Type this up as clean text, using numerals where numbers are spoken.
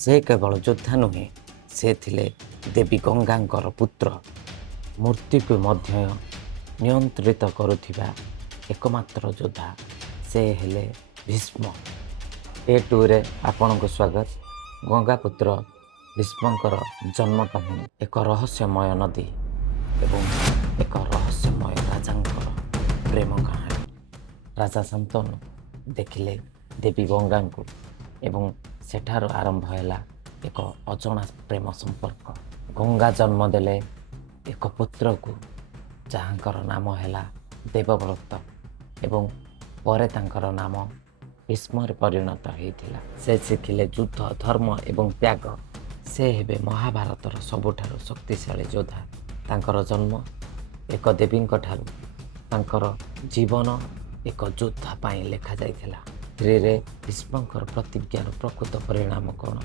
ସେ କେବଳ ଯୋଦ୍ଧା ନୁହେଁ, ସେ ଥିଲେ ଦେବୀ ଗଙ୍ଗାଙ୍କର ପୁତ୍ର। ମୂର୍ତ୍ତିକୁ ମଧ୍ୟ ନିୟନ୍ତ୍ରିତ କରୁଥିବା ଏକମାତ୍ର ଯୋଦ୍ଧା ସେ ହେଲେ ଭୀଷ୍ମ। A2ରେ ଆପଣଙ୍କୁ ସ୍ୱାଗତ। ଗଙ୍ଗାପୁତ୍ର ଭୀଷ୍ମଙ୍କର ଜନ୍ମ କାହାଣୀ ଏକ ରହସ୍ୟମୟ ନଦୀ ଏବଂ ଏକ ରହସ୍ୟମୟ ରାଜାଙ୍କର ପ୍ରେମ କାହାଣୀ। ରାଜା ଶାନ୍ତନୁ ଦେଖିଲେ ଦେବୀ ଗଙ୍ଗାଙ୍କୁ ଏବଂ ସେଠାରୁ ଆରମ୍ଭ ହେଲା ଏକ ଅଜଣା ପ୍ରେମ ସମ୍ପର୍କ। ଗଙ୍ଗା ଜନ୍ମ ଦେଲେ ଏକ ପୁତ୍ରକୁ, ଯାହାଙ୍କର ନାମ ହେଲା ଦେବବ୍ରତ ଏବଂ ପରେ ତାଙ୍କର ନାମ ଭୀଷ୍ମରେ ପରିଣତ ହୋଇଥିଲା। ସେ ଶିଖିଲେ ଯୁଦ୍ଧ, ଧର୍ମ ଏବଂ ତ୍ୟାଗ। ସେ ହେବେ ମହାଭାରତର ସବୁଠାରୁ ଶକ୍ତିଶାଳୀ ଯୋଦ୍ଧା। ତାଙ୍କର ଜନ୍ମ ଏକ ଦେବୀଙ୍କ ଠାରୁ ତାଙ୍କର ଜୀବନ ଏକ ଯୋଦ୍ଧା ପାଇଁ ଲେଖାଯାଇଥିଲା। ଧୀରେ ଭୀଷ୍ମଙ୍କର ପ୍ରତିଜ୍ଞାର ପ୍ରକୃତ ପରିଣାମ କ'ଣ